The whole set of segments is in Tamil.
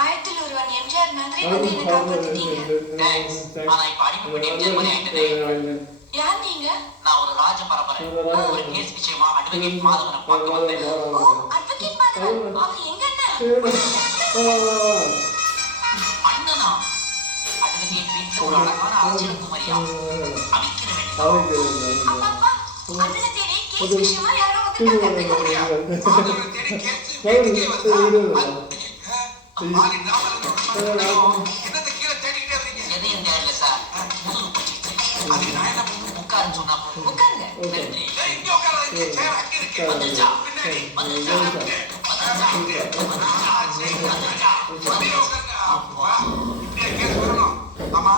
ஆயிரத்தில் ஒருவன் எம்ஜிஆர் மாதிரி வந்து என்ன காப்பாத்திட்டீங்க. ஆனா இப்ப அடிமைப்பட்டு எம்ஜிஆர் மாதிரி ஆயிட்டதே. யார் நீங்க? நான் ஒரு ராஜ பரம்பரை. ஒரு கேஸ் விஷயமா அட்வொகேட் மாதவனை பார்க்க வந்தேன். ஓ, அட்வொகேட் மாதவன். அவர் எங்க அண்ணன்? அண்ணனா? அட்வொகேட் வீட்டுல ஒரு அழகான அரசியல் குமரியா அமைக்கிற வேண்டும். அப்பா அண்ணனை தேடி கேஸ் விஷயமா யாரோ வந்திருக்காங்க. மாதவனை தேடி கேஸ் வீட்டுக்கே வந்தா என்னத்தை கீழே தேடிக்கிட்டே இருக்கீங்க? எதையும் தேடல சார். முதுகு பிடிச்சிக்கிச்சு. அதுக்கு நான் என்ன பண்ணு உட்காருன்னு சொன்னா உட்காருங்க. நன்றி. இங்க உட்கார சேர் அங்க இருக்கு. வந்துச்சா பின்னாடி வந்துச்சா ஆமா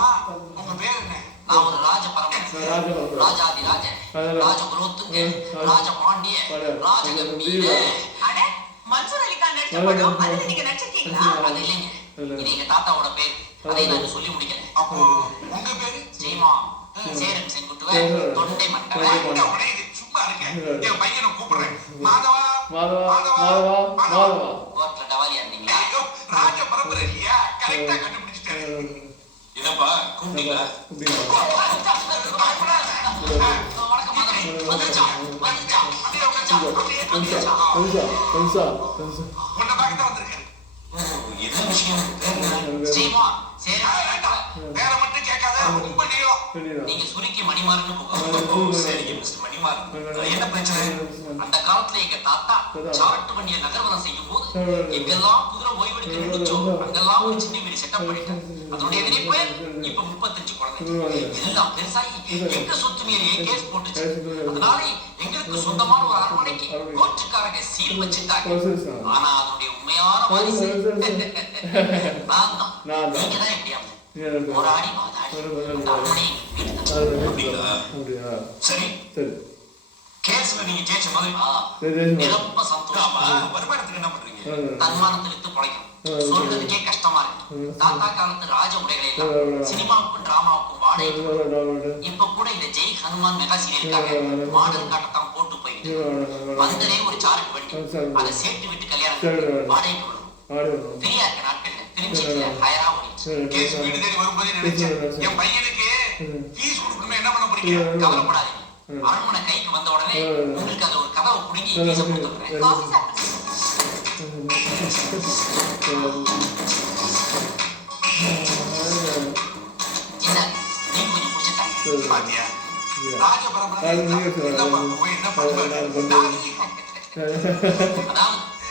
உங்க பேர் என்ன? நான் ஒரு ராஜ பரம்பரை. ராஜாதி ராஜன், ராஜ குலோத்துங்க, ராஜ பாண்டிய, ராஜ கம்பீர. அட மன்சூர் அலிகான் நடிச்ச படம் அதுல நீங்க நடிச்சிருக்கீங்களா? அது இல்லைங்க. இது எங்க தாத்தாவோட பேர். அதை நான் சொல்லி முடிக்கல. அப்போ உங்க பேரு? சீமா சேரன் செங்குட்டுவ தொண்டை மண்டை. சும்மா இருக்க. என் பையனை கூப்பிடுறேன். மாதவா மாதவா மாதவா. கோர்ட்ல டவாலியா இருந்தீங்களா? ராஜ பரம்பரை இல்லையா? கரெக்டா கண்டுபிடிச்சிட்டாரு. இதப்பா கூப்பிட்டீங்களா? வணக்கம் மாதவன். வந்துச்சா வந்துச்சா அப்படியே உட்கார்ச்சா அப்படியே வந்துச்சா. உன்னை பார்க்க வந்திருக்கேன். என்ன விஷயம்? சீமா சேரன் வேற மட்டும் கேட்காத. ரொம்ப நீளம். நீங்க சுருக்கி மணிமாறன்னு கூப்பிடுங்க. சரிங்க மிஸ்டர் மணிமாறன். என்ன பிரச்சனை? அந்த காலத்துல எங்க தாத்தா சாட்டு வண்டிய நகர்வலம் செய்யும் போது எங்கெல்லாம் குதிரை ஓய்வெடுக்க இருந்துச்சோ அங்கெல்லாம் ஒரு சின்ன வீடு செட்டப் பண்ணிட்டாங்க. அதனுடைய வினைப்பு இப்ப 35 குழந்தைங்க. எல்லாம் பெருசாகி எங்க சொத்து மீறி கேஸ் போட்டுச்சு. அதனால எங்களுக்கு சொந்தமான ஒரு அரண்மனைக்கு கோச்சுக்காரங்க சீல் வச்சுட்டாங்க. ஆனா அதனுடைய உண்மையான வாரிசு நான் தான். நீங்க தான் எப்படியா ஒரு ஆடி வாதாடி சரி கேஸ்ல நீங்க ஜெயிச்ச மாதிரி நிரம்ப சந்தோஷமா. வருமானத்துக்கு என்ன பண்றீங்க? தன்மானத்தை வித்து பழைக்கும். சொல்றதுக்கே கஷ்டமா இருக்கு. தாத்தா காலத்து ராஜ உடைகளை எல்லாம் சினிமாவுக்கும் டிராமாவுக்கும் வாடகை. இப்ப கூட இந்த ஜெய் ஹனுமான் மெகா சீரியலுக்காக மாடல் காட்டத்தான் போட்டு போயிட்டு வந்ததே ஒரு சாருக்கு வண்டி. அதை சேர்த்து விட்டு கல்யாணம் வாடகைக்கு வரும். ஃப்ரீயா இருக்க நாட்கள்ல திருச்சியில ஹயரா ஓடிச்சு. கேஸ் வீடு தேடி வரும்போதே நினைச்சேன் என் பையனுக்கு ஃபீஸ் கொடுக்கணுமே என்ன பண்ண போறீங்க? கவலைப்படாதீங்க. அரண்மனை கைக்கு வந்த உடனே உங்களுக்கு அது ஒரு கதவை குடுங்கி ஃபீஸை கொடுத்துருக்கேன். காஃபி சாப்பிடுங்க. என்ன நீங்க கொஞ்சம் குடிச்சுட்டாங்க பாத்தியா? ராஜ பரம்பரை என்ன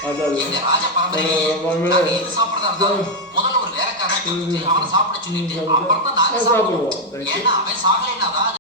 அதாவது எங்க ராஜ பரம்பரையே நாங்க எது சாப்பிடறதா இருந்தாலும் முதல்ல ஒரு வேலைக்காரன் அவனை சாப்பிட சொல்லிட்டு அப்புறம் தான் நாங்க சாப்பிடுவோம். ஏன்னா அவன் சாகலைன்னா